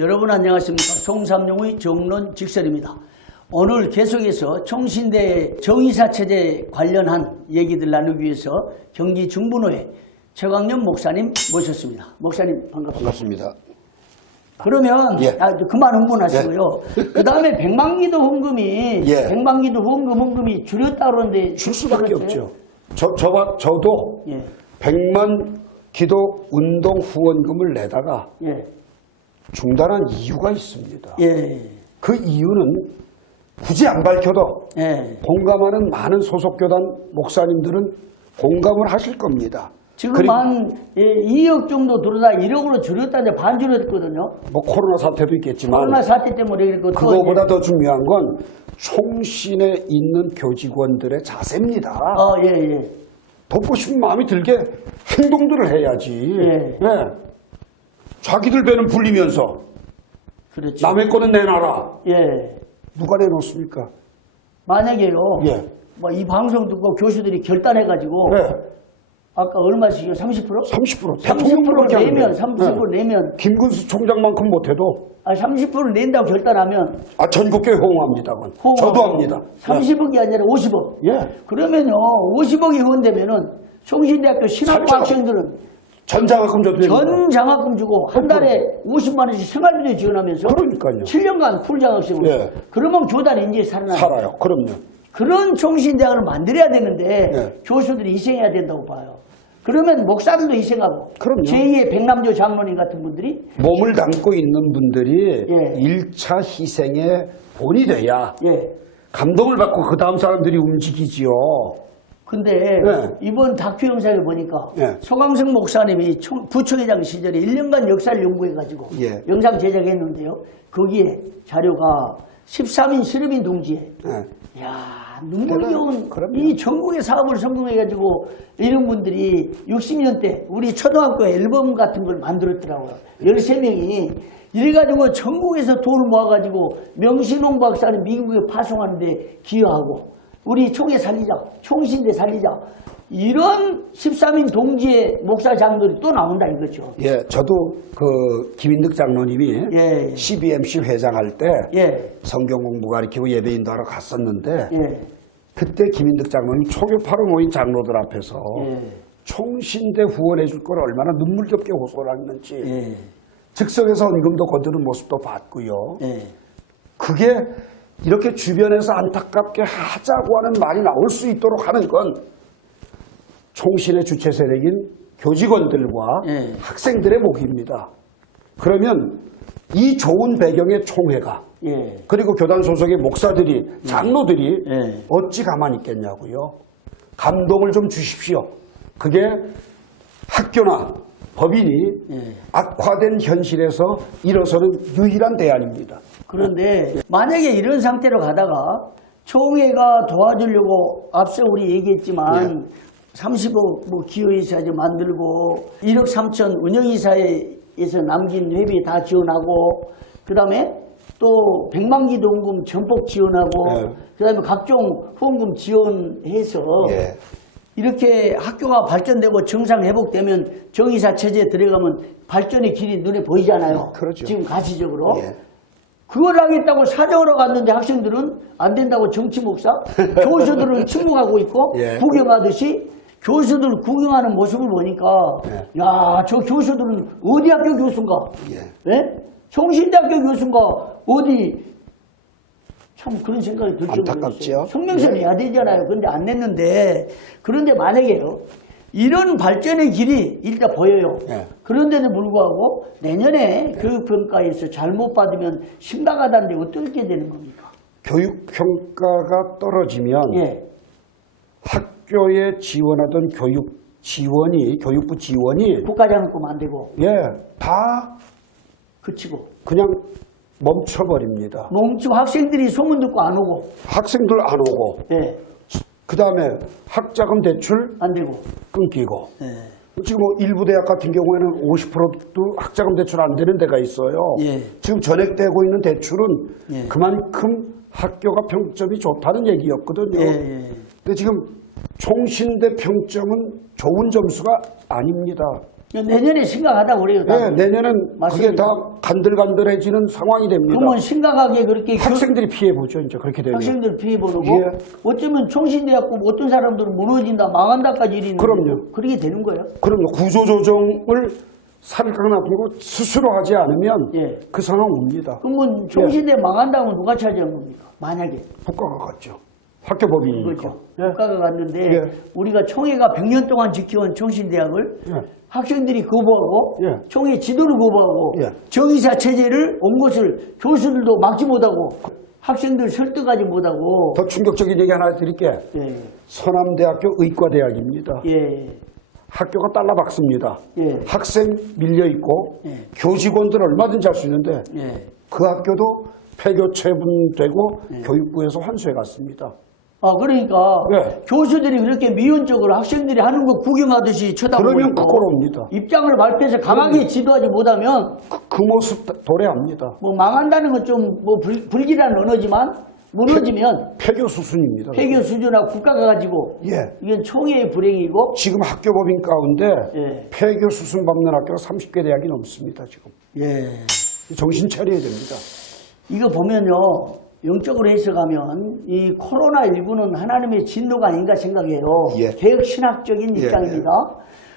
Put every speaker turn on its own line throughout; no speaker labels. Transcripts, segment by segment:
여러분 안녕하십니까 송삼룡의 정론 직설입니다. 오늘 계속해서 총신대 정의사 체제 관련한 얘기들 나누기 위해서 경기 중분호의 최광년 목사님 모셨습니다. 목사님 반갑습니다.
반갑습니다.
그러면
예.
아, 그만 흥분하시고요. 그 다음에 백만기도 헌금이
예.
백만기도 헌금 헌금이 줄였다 그러는데
줄 수밖에? 없죠. 저, 저, 저도
예,
100만 기도 운동 후원금을 내다가
예,
중단한 이유가 있습니다.
예,
그 이유는 굳이 안 밝혀도
예.
공감하는 많은 소속교단 목사님들은 공감을 하실 겁니다.
지금
그리고
한 예, 2억 정도 들어다 1억으로 줄였다 이제 반 줄였거든요.
뭐 코로나 사태도 있겠지만
코로나 사태 때문에 그랬고 또
그거보다 더 중요한 건 총신에 있는 교직원들의 자세입니다.
어, 예, 예.
돕고 싶은 마음이 들게 행동들을 해야지.
예.
네. 자기들 배는 불리면서
그렇죠.
남의 거는 내놔라.
예.
누가 내놓습니까?
만약에요.
예.
뭐 이 방송 듣고 교수들이 결단해가지고
네.
아까 얼마씩이요? 30%?
30%
30%
대통령밖에 안
내면
돼.
30%
네.
내면
김근수 총장만큼 못해도
아 30% 낸다고 결단하면
아 전국교회 호응합니다. 그건.
호응-
저도 합니다.
30억이 아니라 50억.
예.
그러면요 50억이 후원되면은 총신대학교 신학부
살짝.
학생들은
전 장학금 줘도 됩니다.
전 장학금 주고 한 달에 50만 원씩 생활비도 지원하면서
그러니까요.
7년간 풀 장학생을
예.
그러면 교단이 이제 살아나요.
살아요. 그럼요.
그런 총신대학을 만들어야 되는데
예.
교수들이 희생해야 된다고 봐요. 그러면 목사들도 희생하고
그럼요.
제2의 백남조 장로님 같은 분들이
몸을 담고 있는 분들이
예.
일 1차 희생의 본이 돼야
예.
감동을 받고 그 다음 사람들이 움직이지요.
근데
네.
이번 다큐 영상을 보니까
네.
소강성 목사님이 총- 부총회장 시절에 1년간 역사를 연구해가지고
예.
영상 제작했는데요. 거기에 자료가 13인 실업인 동지에
예.
야 눈물겨운
그럼요.
이 전국의 사업을 성공해가지고 이런 분들이 60년 대 우리 초등학교 앨범 같은 걸 만들었더라고요. 13명이 이래가지고 전국에서 돈을 모아가지고 명신홍 박사는 미국에 파송하는데 기여하고 우리 총회 살리자, 총신대 살리자 이런 13인 동지의 목사 장들이 또 나온다 이거죠.
예, 저도 그 김인득 장로님이
예,
CBMC 회장할 때
예,
성경 공부 가르치고 예배 인도 하러 갔었는데
예,
그때 김인득 장로님 초교파로 모인 장로들 앞에서
예,
총신대 후원해 줄 걸 얼마나 눈물겹게 호소를 했는지
예,
즉석에서 헌금도 거두는 모습도 봤고요.
예.
그게 이렇게 주변에서 안타깝게 하자고 하는 말이 나올 수 있도록 하는 건 총신의 주체 세력인 교직원들과
예.
학생들의 목입니다. 그러면 이 좋은 배경의 총회가
예.
그리고 교단 소속의 목사들이 장로들이
예.
어찌 가만히 있겠냐고요. 감동을 좀 주십시오. 그게 학교나 법인이
예.
악화된 현실에서 일어서는 유일한 대안입니다.
그런데 만약에 이런 상태로 가다가 총회가 도와주려고 앞서 우리 얘기했지만 30억 뭐 기여이사제 만들고 1억 3천 운영이사에서 남긴 회비 다 지원하고 그 다음에 또 100만 기 동금 전폭 지원하고
네.
그 다음에 각종 후원금 지원해서
예.
이렇게 학교가 발전되고 정상 회복되면 정의사 체제에 들어가면 발전의 길이 눈에 보이잖아요.
그렇죠.
지금 가시적으로.
예.
그걸 하겠다고 사정하러 갔는데 학생들은 안 된다고 정치 목사, 교수들은 침묵하고 있고
예.
구경하듯이 교수들 구경하는 모습을 보니까
예.
야, 저 교수들은 어디 학교 교수인가?
예.
예? 총신대학교 교수인가? 어디 참 그런 생각이 들 정도로
안타깝지요?
있어요. 성명서
예.
내야 되잖아요. 근데 안 냈는데 그런데 만약에요. 이런 발전의 길이 일단 보여요.
예.
그런데도 불구하고 내년에 교육평가에서 잘못 받으면 심각하다는데 어떻게 되는 겁니까?
교육 평가가 떨어지면
예.
학교에 지원하던 교육 지원이 교육부 지원이
국가장학금 안 되고
예, 다
그치고
그냥 멈춰버립니다.
멈추고 학생들이 소문 듣고 안 오고
학생들 안 오고
예.
그 다음에 학자금 대출
안 되고
끊기고
예.
지금 뭐 일부 대학 같은 경우에는 50%도 학자금 대출 안 되는 데가 있어요.
예.
지금 전액되고 있는 대출은
예.
그만큼 학교가 평점이 좋다는 얘기였거든요.
예, 예.
근데 지금 총신대 평점은 좋은 점수가 아닙니다.
내년에 심각하다고 그래요. 다.
예, 내년엔 그게
맞습니다.
다 간들간들해지는 상황이 됩니다.
그러면 심각하게 그렇게 교-
학생들이 피해 보죠, 이제 그렇게 되면.
학생들 피해 보고
예.
어쩌면 총신대학교 어떤 사람들은 무너진다 망한다까지 이르는
그럼요.
그렇게 되는 거예요.
그럼요. 구조조정을 살강 놔두고 스스로 하지 않으면
예.
그 상황 옵니다.
그러면 총신대 망한다면 누가 차지한 겁니까? 만약에
국가가 갔죠. 학교법인이니까.
그렇죠.
예.
국가가 갔는데
예.
우리가 총회가 100년 동안 지켜온 총신대학을
예.
학생들이 거부하고
예.
총회 지도를 거부하고
예.
정의사 체제를 온 것을 교수들도 막지 못하고 학생들 설득하지 못하고
더 충격적인 얘기 하나 드릴게.
예.
서남대학교 의과대학입니다.
예.
학교가 딸라박습니다.
예.
학생 밀려 있고
예.
교직원들 얼마든지 할 수 있는데
예.
그 학교도 폐교 처분되고 교육부에서 환수해 갔습니다.
아 그러니까
예.
교수들이 그렇게 미온적으로 학생들이 하는 거 구경하듯이 쳐다보고
그러면
있고
부끄러웁니다.
입장을 발표해서 강하게 지도하지 못하면
그, 그 모습 다- 도래합니다.
뭐 망한다는 건 좀 뭐 불길한 언어지만 무너지면
폐 교 수순입니다.
폐교 수준하고 국가가 가지고
예.
이건 총회의 불행이고
지금 학교 법인 가운데
예.
폐교 수순 밟는 학교가 30개 대학이 넘습니다. 지금
예.
정신 차려야 됩니다.
이거 보면요 영적으로 해석하면 이 코로나 19는 하나님의 진노가 아닌가 생각해요.
예.
개혁 신학적인
예,
입장입니다.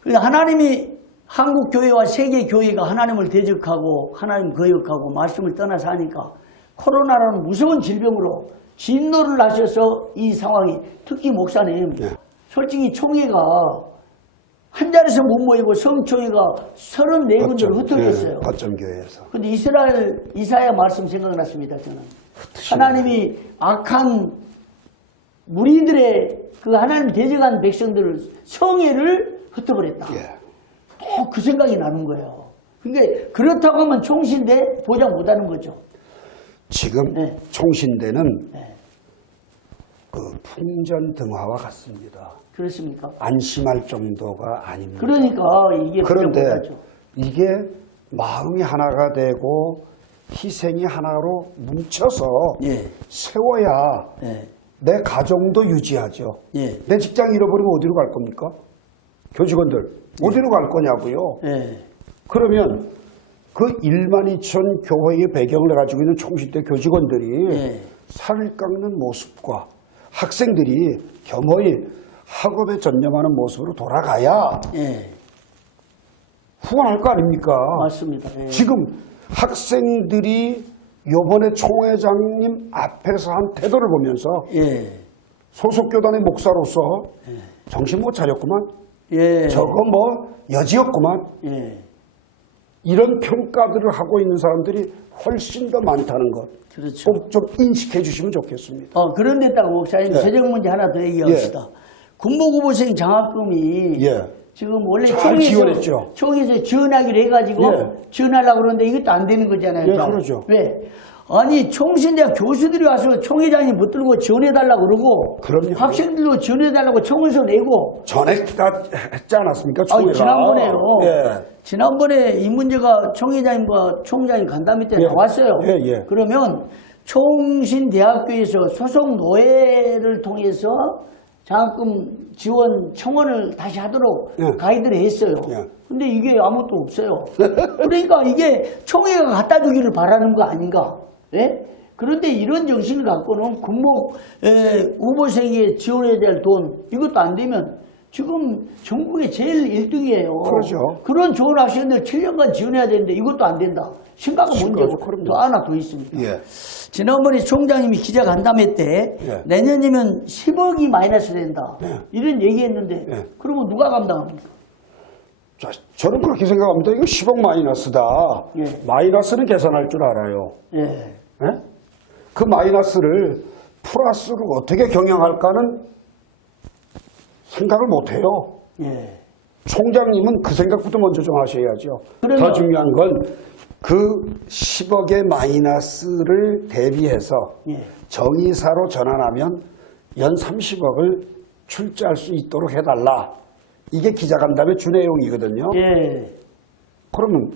그래서 하나님이 한국 교회와 세계 교회가 하나님을 대적하고 하나님 거역하고 말씀을 떠나서 하니까 코로나라는 무서운 질병으로 진노를 하셔서 이 상황이 특히 목사님
예.
솔직히 총회가 한 자리에서 못 모이고 성총회가 34군데로 흩어졌어요.
예, 거점 교회에서.
근데 이스라엘 이사야 말씀 생각났습니다. 저는 하나님이 악한 무리들의 그 하나님 대적한 백성들을 성회를 흩어버렸다.
예.
또그 생각이 나는 거예요. 그러니까 그렇다고 하면 총신대 보장 못하는 거죠.
지금
네.
총신대는
네.
그 풍전등화와 같습니다.
그렇습니까?
안심할 정도가 아닙니다.
그러니까 이게
그런데. 이게 마음이 하나가 되고 희생이 하나로 뭉쳐서
예,
세워야
예,
내 가정도 유지하죠.
예,
내 직장 잃어버리면 어디로 갈 겁니까? 교직원들 어디로 갈 거냐고요.
예,
그러면 그 1만 2천 교회의 배경을 가지고 있는 총신대 교직원들이
예.
살을 깎는 모습과 학생들이 겸허히 학업에 전념하는 모습으로 돌아가야
예.
후원할 거 아닙니까?
맞습니다. 예.
지금 학생들이 요번에 총회장님 앞에서 한 태도를 보면서
예,
소속 교단의 목사로서 정신 못 차렸구만.
예,
저거 뭐 여지였구만.
예.
이런 평가들을 하고 있는 사람들이 훨씬 더 많다는 것.
그렇죠.
꼭 좀 인식해 주시면 좋겠습니다.
어, 그런 데다가 목사님
네.
재정 문제 하나 더 얘기합시다. 군복후보생 장학금이
예.
지금 원래
잘
총에서. 총에서 지원하기로 해가지고
예.
지원하려고 그러는데 이것도 안 되는 거잖아요.
예,
자,
그러죠.
왜? 아니 총신대학 교수들이 와서 총회장이 못 들고 지원해달라고 그러고
그럼요.
학생들도 지원해달라고 청원서 내고
전에가 했지 않았습니까?
아,
총회가.
지난번에요.
예.
지난번에 이 문제가 총회장님과 총장님 간담회 때
예.
나왔어요.
예, 예.
그러면 총신대학교에서 소속 노회를 통해서 장학금 지원 청원을 다시 하도록
예.
가이드를 했어요.
예.
근데 이게 아무것도 없어요. 그러니까 이게 총회가 갖다 주기를 바라는 거 아닌가? 예? 그런데 이런 정신을 갖고는 군목 에, 후보생에 지원해야 될 돈 이것도 안 되면 지금 전국에 제일 1등이에요.
그러죠.
그런 좋은 학생들 7년간 지원해야 되는데 이것도 안 된다. 심각한. 문제고. 또 하나 더 있습니다.
예.
지난번에 총장님이 기자간담회 때
예.
내년이면 10억이 마이너스 된다.
예.
이런 얘기했는데
예.
그러면 누가 감당합니까?
자, 저는 그렇게 생각합니다. 이거 10억 마이너스다.
예.
마이너스는 계산할 줄 알아요.
예.
예? 그 마이너스를 플러스로 어떻게 경영할까는 생각을 못 해요.
예.
총장님은 그 생각부터 먼저 좀 하셔야죠. 더 중요한 건 그 10억의 마이너스를 대비해서
예.
정의사로 전환하면 연 30억을 출자할 수 있도록 해달라. 이게 기자간담회 주 내용이거든요.
예.
그러면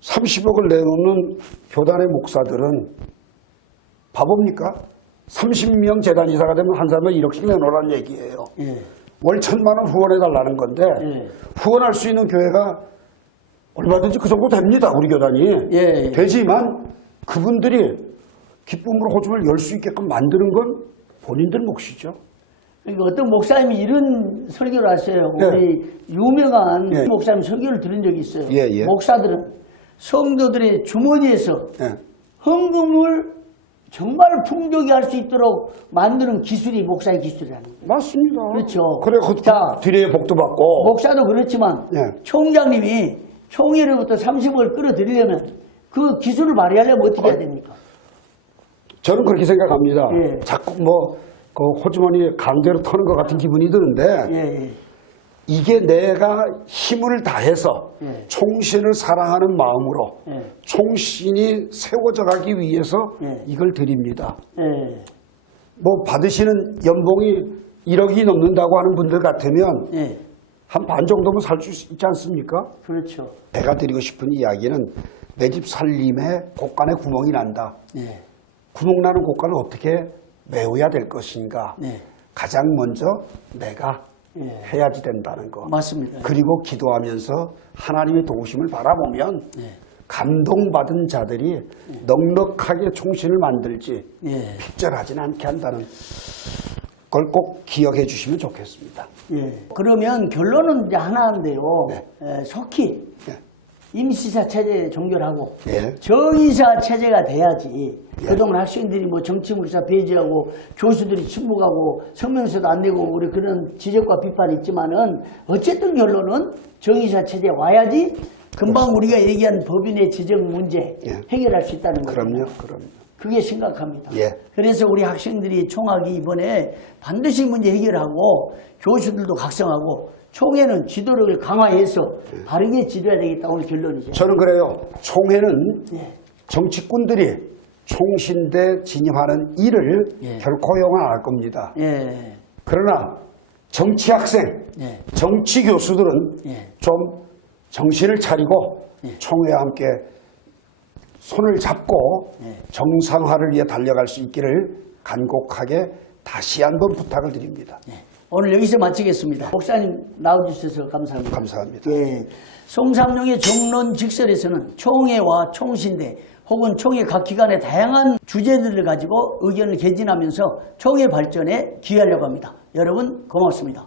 30억을 내놓는 교단의 목사들은 바보입니까? 30명 재단 이사가 되면 한 사람에 1억씩 내놓으라는 얘기예요.
예.
월 천만 원 후원해 달라는 건데
예.
후원할 수 있는 교회가 얼마든지 그 정도 됩니다. 우리 교단이.
예, 예.
되지만 그분들이 기쁨으로 호주를 열 수 있게끔 만드는 건 본인들 몫이죠.
그러니까 어떤 목사님이 이런 설교를 하셨어요.
네.
우리 유명한
네.
목사님 설교를 들은 적이 있어요.
예, 예.
목사들은 성도들의 주머니에서
예.
헌금을 정말 풍족히 할 수 있도록 만드는 기술이 목사의 기술이라는 거예요.
맞습니다.
그렇죠.
그래, 그,
자,
드레의 복도 받고.
목사도 그렇지만
예.
총장님이 총회로부터 30억을 끌어들이려면 그 기술을 발휘하려면 어떻게 해야 됩니까?
저는 그렇게 생각합니다.
예.
자꾸 뭐, 그 호주머니 강제로 터는 것 같은 기분이 드는데,
예, 예.
이게 내가 힘을 다해서
예.
총신을 사랑하는 마음으로
예.
총신이 세워져 가기 위해서
예.
이걸 드립니다.
예,
뭐 받으시는 연봉이 1억이 넘는다고 하는 분들 같으면
예.
한반 정도면 살 수 있지 않습니까?
그렇죠.
내가 드리고 싶은 이야기는 내 집 살림에 곳간에 구멍이 난다.
예,
구멍 나는 곳간을 어떻게 메워야 될 것인가.
네.
가장 먼저 내가
예.
해야지 된다는 거.
맞습니다.
그리고 기도하면서 하나님의 도우심을 바라보면
예.
감동받은 자들이 넉넉하게 총신을 만들지
예,
픽절하지는 않게 한다는 걸꼭 기억해 주시면 좋겠습니다.
예. 그러면 결론은 이제 하나인데요.
네.
에, 속히
네.
임시사 체제 종결하고
예.
정의사 체제가 돼야지
예.
그동안 학생들이 뭐 정치물사 배제하고 교수들이 침묵하고 성명서도 안 내고 우리 그런 지적과 비판이 있지만은 어쨌든 결론은 정의사 체제 와야지 금방 우리가 얘기한 법인의 지정 문제
예.
해결할 수 있다는 거죠.
그럼요, 그럼요.
그게 심각합니다.
예.
그래서 우리 학생들이 총학이 이번에 반드시 문제 해결하고 교수들도 각성하고 총회는 지도력을 강화해서 바르게 지도해야 되겠다 오늘 결론이죠.
저는 그래요. 총회는
예.
정치꾼들이 총신대 진입하는 일을
예.
결코 안할 겁니다.
예.
그러나 정치 학생,
예.
정치 교수들은
예.
좀 정신을 차리고
예.
총회와 함께 손을 잡고
예.
정상화를 위해 달려갈 수 있기를 간곡하게 다시 한번 부탁을 드립니다.
예. 오늘 여기서 마치겠습니다. 목사님 나와주셔서 감사합니다.
감사합니다.
예. 송삼룡의 정론 직설에서는 총회와 총신대 혹은 총회 각 기관의 다양한 주제들을 가지고 의견을 개진하면서 총회 발전에 기여하려고 합니다. 여러분 고맙습니다.